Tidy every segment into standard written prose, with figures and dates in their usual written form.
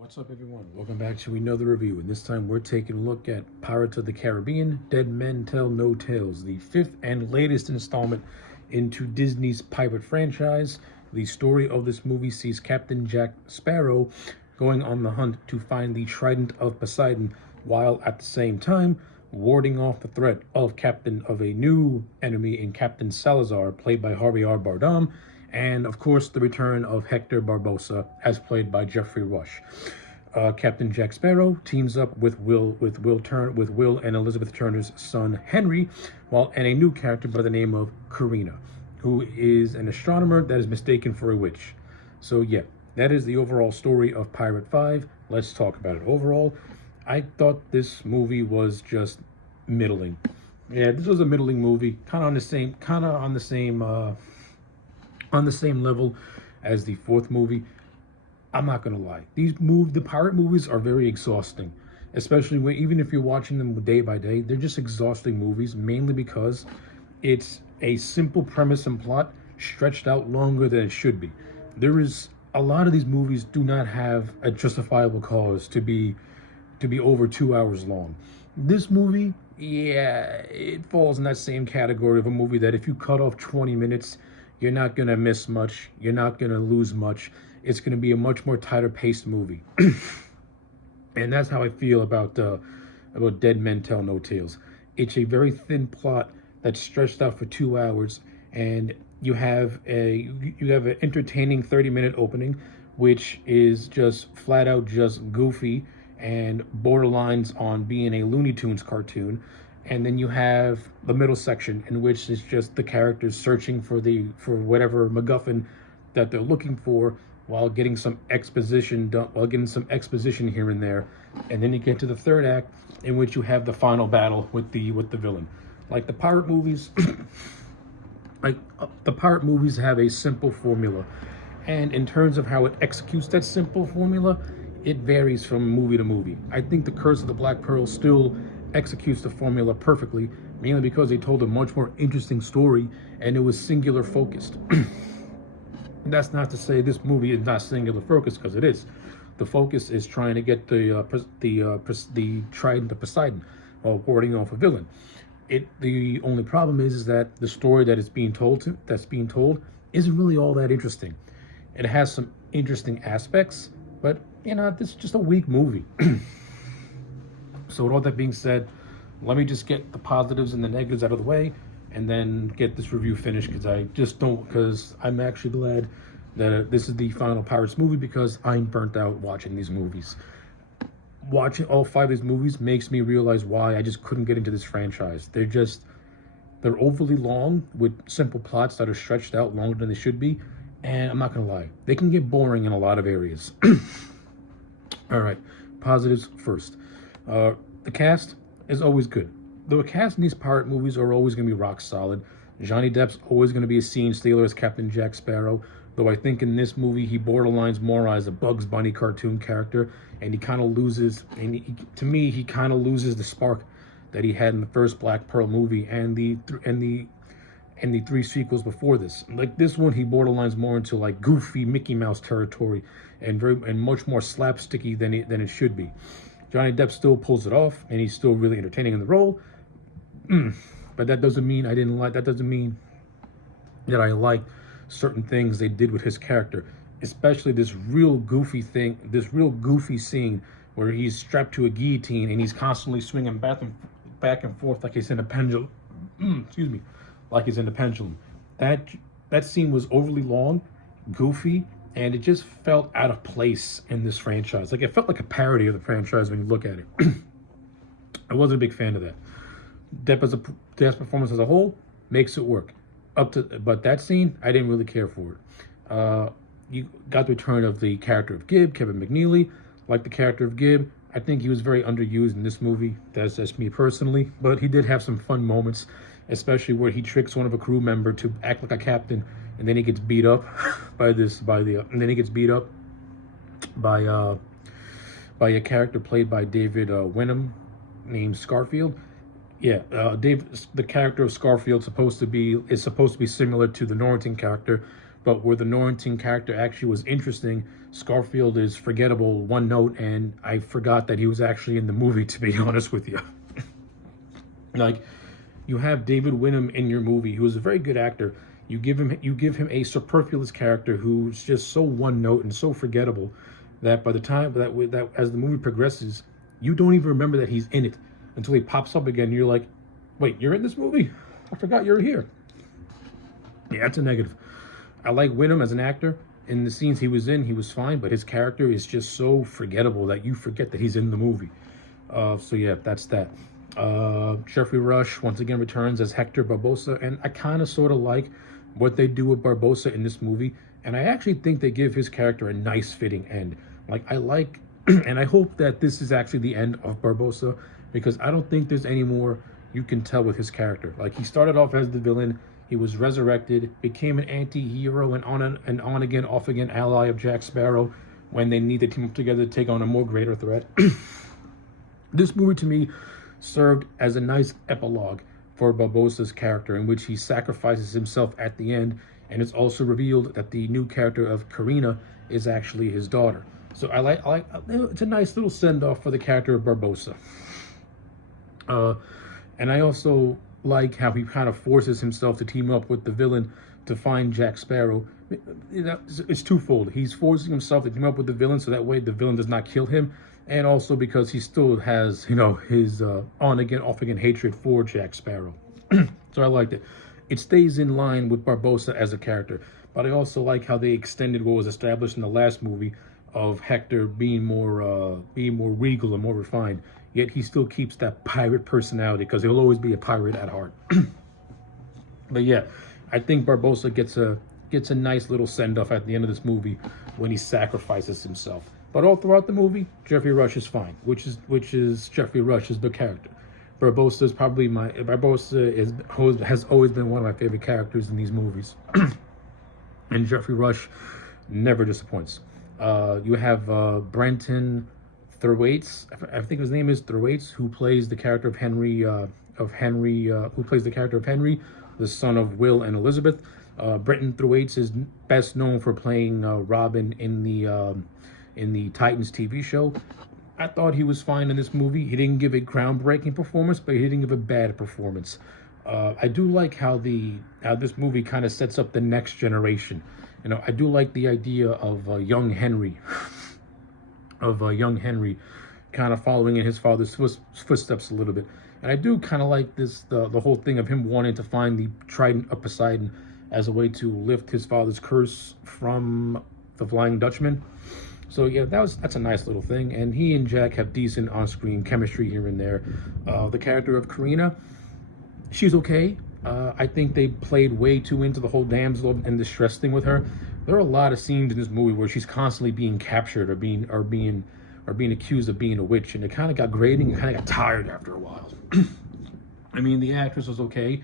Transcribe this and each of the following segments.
What's up, everyone? Welcome back to another review, and this time we're taking a look at Pirates of the Caribbean: Dead Men Tell No Tales, the fifth and latest installment into Disney's pirate franchise. The story of this movie sees Captain Jack Sparrow going on the hunt to find the Trident of Poseidon, while at the same time warding off the threat of a new enemy in Captain Salazar, played by Javier Bardem, and of course the return of Hector Barbosa, as played by Jeffrey Rush. Captain Jack Sparrow teams up with Will and Elizabeth Turner's son Henry, and a new character by the name of Karina, who is an astronomer that is mistaken for a witch. So yeah, that is the overall story of Pirate 5. Let's talk about it. Overall, I thought this movie was just middling. Yeah, this was a middling movie, kind of on the same level as the fourth movie. I'm not gonna lie, the pirate movies are very exhausting, especially even if you're watching them day by day. They're just exhausting movies, mainly because it's a simple premise and plot stretched out longer than it should be. A lot of these movies do not have a justifiable cause to be over 2 hours long. This movie, yeah, it falls in that same category of a movie that if you cut off 20 minutes, you're not gonna miss much, you're not gonna lose much. It's gonna be a much more tighter paced movie. And that's how I feel about Dead Men Tell No Tales. It's a very thin plot that's stretched out for 2 hours, and you have an entertaining 30-minute opening, which is just flat out just goofy and borderlines on being a Looney Tunes cartoon. And then you have the middle section, in which is just the characters searching for whatever MacGuffin that they're looking for, while getting some exposition here and there. And then you get to the third act, in which you have the final battle with the villain. Like the pirate movies, the pirate movies have a simple formula, and in terms of how it executes that simple formula, it varies from movie to movie. I think The Curse of the Black Pearl still executes the formula perfectly, mainly because they told a much more interesting story and it was singular focused. That's not to say this movie is not singular focused, because it is. The focus is trying to get the Trident of Poseidon while warding off a villain. The only problem is that the story that's being told isn't really all that interesting. It has some interesting aspects, but this is just a weak movie. So with all that being said, let me just get the positives and the negatives out of the way, and then get this review finished, because I'm actually glad that this is the final Pirates movie, because I'm burnt out watching these movies. Watching all 5 of these movies makes me realize why I just couldn't get into this franchise. They're overly long, with simple plots that are stretched out longer than they should be, and I'm not gonna lie, they can get boring in a lot of areas. All right, positives first. The cast is always good. The cast in these pirate movies are always going to be rock solid. Johnny Depp's always going to be a scene stealer as Captain Jack Sparrow, though I think in this movie he borderlines more as a Bugs Bunny cartoon character, and he kind of loses, to me, he kind of loses the spark that he had in the first Black Pearl movie and the 3 sequels before this. Like this one, he borderlines more into like goofy Mickey Mouse territory, and much more slapsticky than it should be. Johnny Depp still pulls it off, and he's still really entertaining in the role. But that doesn't mean that I like certain things they did with his character, especially this real goofy scene where he's strapped to a guillotine and he's constantly swinging back and forth like he's in a pendulum. Like he's in a pendulum. That scene was overly long, goofy, and it just felt out of place in this franchise. Like, it felt like a parody of the franchise when you look at it. I wasn't a big fan of that. Depp's performance as a whole makes it work. But that scene, I didn't really care for it. You got the return of the character of Gib, Kevin McNeely. Like the character of Gib, I think he was very underused in this movie. That's just me personally. But he did have some fun moments, especially where he tricks one of a crew member to act like a captain, and then he gets beat up by a character played by David Wenham, named Scarfield. Yeah, the character of Scarfield is supposed to be similar to the Norrington character, But where the Norrington character actually was interesting, Scarfield is forgettable, one note, and I forgot that he was actually in the movie, to be honest with you. Like, you have David Winham in your movie, who is a very good actor. You give him a superfluous character who's just so one note and so forgettable that by the time that as the movie progresses, you don't even remember that he's in it until he pops up again. You're like, wait, you're in this movie? I forgot you're here. Yeah, that's a negative. I like Winham as an actor. In the scenes he was in, he was fine, but his character is just so forgettable that you forget that he's in the movie. So yeah, that's that. Jeffrey Rush once again returns as Hector Barbosa, and I kind of sort of like what they do with Barbosa in this movie, and I actually think they give his character a nice fitting end. Like, I like, and I hope that this is actually the end of Barbosa, because I don't think there's any more you can tell with his character. Like, he started off as the villain, he was resurrected, became an anti-hero, and on again, off again ally of Jack Sparrow when they need to team up together to take on a more greater threat. This movie to me served as a nice epilogue for Barbosa's character, in which he sacrifices himself at the end, and it's also revealed that the new character of Karina is actually his daughter. So I like it's a nice little send-off for the character of Barbosa. And I also like how he kind of forces himself to team up with the villain to find Jack Sparrow. It's twofold. He's forcing himself to team up with the villain so that way the villain does not kill him, and also because he still has, his on again, off again hatred for Jack Sparrow. So I liked it. It stays in line with Barbosa as a character, but I also like how they extended what was established in the last movie of Hector being more regal and more refined. Yet he still keeps that pirate personality because he'll always be a pirate at heart. But yeah, I think Barbosa gets a nice little send off at the end of this movie when he sacrifices himself. But all throughout the movie, Jeffrey Rush is fine, which is Jeffrey Rush is the character. Barbosa has always been one of my favorite characters in these movies, and Jeffrey Rush never disappoints. You have Brenton Thurwaitz, I think his name is Thurwaitz, who plays the character of Henry, the son of Will and Elizabeth. Brenton Thurwaitz is best known for playing Robin in the Titans TV show. I thought he was fine in this movie. He didn't give a groundbreaking performance, but he didn't give a bad performance. I do like how this movie kind of sets up the next generation. I do like the idea of young Henry, kind of following in his father's footsteps a little bit. And I do kind of like the whole thing of him wanting to find the Trident of Poseidon as a way to lift his father's curse from the Flying Dutchman. So yeah, that's a nice little thing, and he and Jack have decent on-screen chemistry here and there. The character of Karina, she's okay. I think they played way too into the whole damsel and distress thing with her. There are a lot of scenes in this movie where she's constantly being captured or being accused of being a witch, and it kind of got grating and kind of got tired after a while. I mean, the actress was okay.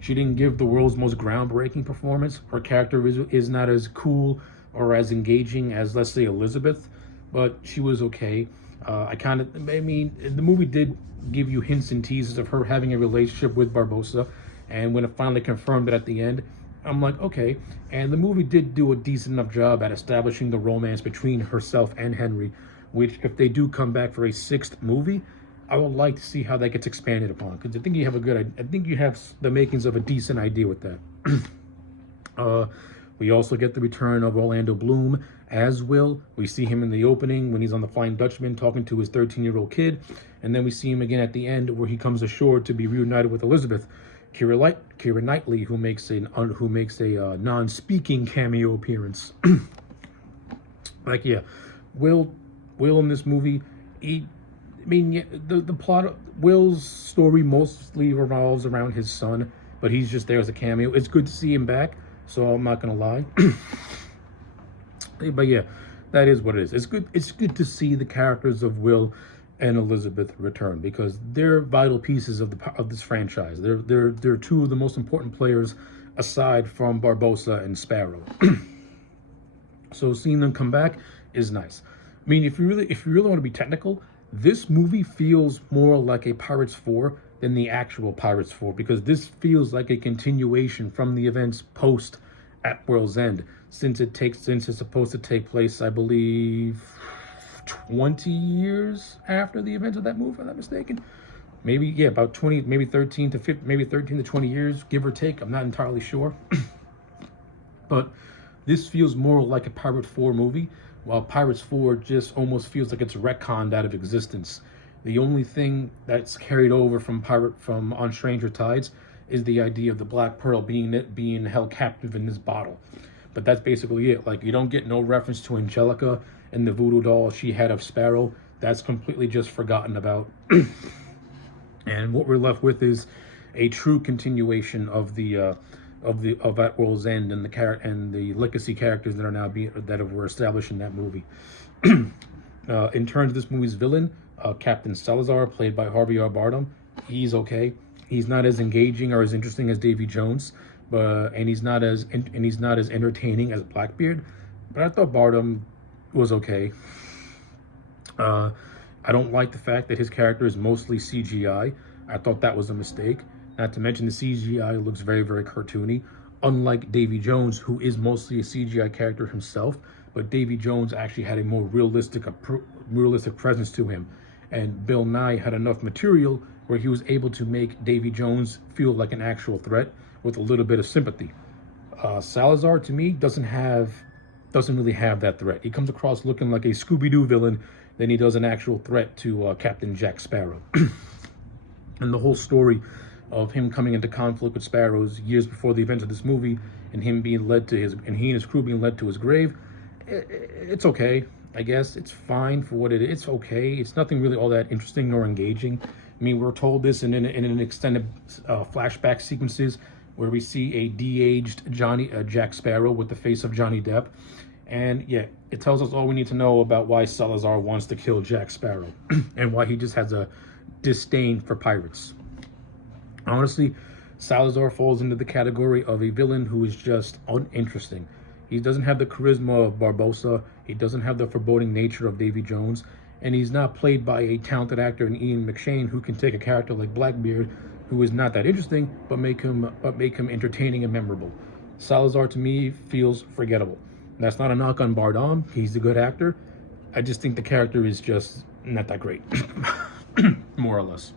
She didn't give the world's most groundbreaking performance. Her character is not as cool or as engaging as, let's say, Elizabeth, but she was okay. The movie did give you hints and teases of her having a relationship with Barbosa, and when it finally confirmed it at the end, I'm like, okay. And the movie did do a decent enough job at establishing the romance between herself and Henry, which, if they do come back for a sixth movie, I would like to see how that gets expanded upon, because I think you have the makings of a decent idea with that. We also get the return of Orlando Bloom as Will. We see him in the opening when he's on the Flying Dutchman talking to his 13-year-old kid, and then we see him again at the end where he comes ashore to be reunited with Elizabeth. Keira Knightley, who makes a non-speaking cameo appearance. Will in this movie, the plot, Will's story mostly revolves around his son, but he's just there as a cameo. It's good to see him back, so I'm not gonna lie. But yeah, that is what it is. It's good to see the characters of Will and Elizabeth return, because they're vital pieces of this franchise. They're two of the most important players aside from Barbosa and Sparrow. So seeing them come back is nice. I mean, if you really want to be technical, this movie feels more like a Pirates 4 than the actual Pirates 4, because this feels like a continuation from the events post at World's End, since it's supposed to take place, I believe, 20 years after the events of that movie, if I'm not mistaken. Maybe, yeah, about 20, maybe 13 to 15, maybe 13 to 20 years, give or take. I'm not entirely sure. But this feels more like a Pirate 4 movie, while Pirates 4 just almost feels like it's retconned out of existence. The only thing that's carried over from On Stranger Tides is the idea of the Black Pearl being held captive in this bottle. But that's basically it. Like, you don't get no reference to Angelica and the voodoo doll she had of Sparrow. That's completely just forgotten about. And what we're left with is a true continuation of At World's End and the legacy characters that are now were established in that movie. In terms of this movie's villain, Captain Salazar, played by Harvey R. Bardem, he's okay. He's not as engaging or as interesting as Davy Jones, and he's not as entertaining as Blackbeard. But I thought Bardem was okay. I don't like the fact that his character is mostly CGI. I thought that was a mistake. Not to mention the CGI looks very, very cartoony. Unlike Davy Jones, who is mostly a CGI character himself, but Davy Jones actually had a more realistic presence to him. And Bill Nye had enough material where he was able to make Davy Jones feel like an actual threat with a little bit of sympathy. Salazar, to me, doesn't really have that threat. He comes across looking like a Scooby-Doo villain than he does an actual threat to Captain Jack Sparrow. And the whole story of him coming into conflict with Sparrows years before the events of this movie, and he and his crew being led to his grave, it's okay. I guess it's fine for what it is. It's okay. It's nothing really all that interesting nor engaging. I mean, we're told this in an extended flashback sequences where we see a de-aged Jack Sparrow with the face of Johnny Depp. And yeah, it tells us all we need to know about why Salazar wants to kill Jack Sparrow and why he just has a disdain for pirates. Honestly, Salazar falls into the category of a villain who is just uninteresting. He doesn't have the charisma of Barbossa. He doesn't have the foreboding nature of Davy Jones. And he's not played by a talented actor in Ian McShane who can take a character like Blackbeard, who is not that interesting, but make him entertaining and memorable. Salazar, to me, feels forgettable. That's not a knock on Bardem. He's a good actor. I just think the character is just not that great, more or less.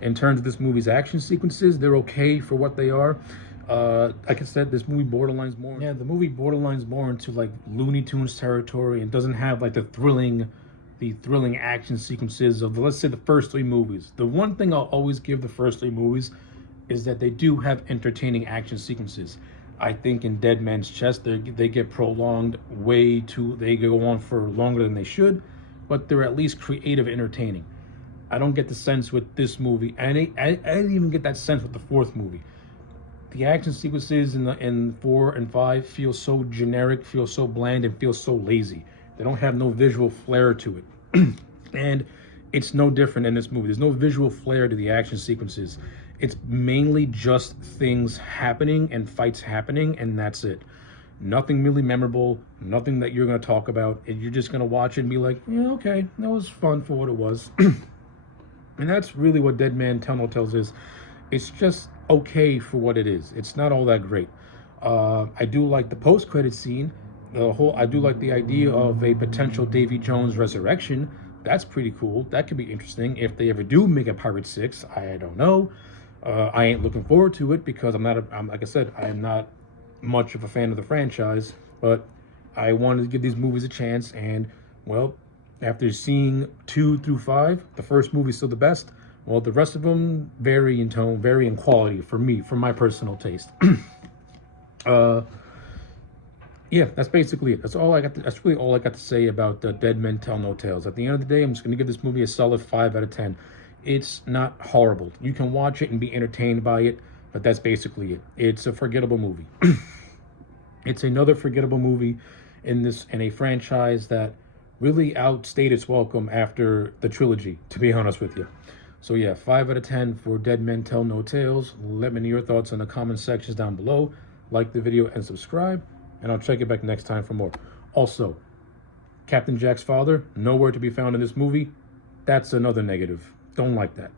In terms of this movie's action sequences, they're okay for what they are. Like I said, this movie borderlines more. Yeah, the movie borderlines more into like Looney Tunes territory and doesn't have like the thrilling action sequences of, let's say, the first three movies. The one thing I'll always give the first three movies is that they do have entertaining action sequences. I think in Dead Man's Chest, they get prolonged they go on for longer than they should, but they're at least creative, entertaining. I don't get the sense with this movie, and I didn't even get that sense with the fourth movie. The action sequences in 4 and 5 feel so generic, feel so bland, and feel so lazy. They don't have no visual flair to it. And it's no different in this movie. There's no visual flair to the action sequences. It's mainly just things happening and fights happening, and that's it. Nothing really memorable, nothing that you're going to talk about. And you're just going to watch it and be like, yeah, okay, that was fun for what it was. And that's really what Dead Man Tell No Tales is. It's just okay for what it is. It's not all that great. I do like the post-credit scene. I do like the idea of a potential Davy Jones resurrection. That's pretty cool. That could be interesting. If they ever do make a Pirate 6, I don't know. I ain't looking forward to it because like I said, I am not much of a fan of the franchise, but I wanted to give these movies a chance, and well, after seeing 2 through 5, the first movie's still the best. Well, the rest of them vary in tone, vary in quality for me, for my personal taste. Yeah, that's basically it. That's really all I got to say about Dead Men Tell No Tales. At the end of the day, I'm just going to give this movie a solid 5 out of 10. It's not horrible. You can watch it and be entertained by it, but that's basically it. It's a forgettable movie. It's another forgettable movie in a franchise that really outstayed its welcome after the trilogy, to be honest with you. So yeah, 5 out of 10 for Dead Men Tell No Tales. Let me know your thoughts in the comment sections down below. Like the video and subscribe, and I'll check you back next time for more. Also, Captain Jack's father, nowhere to be found in this movie. That's another negative. Don't like that.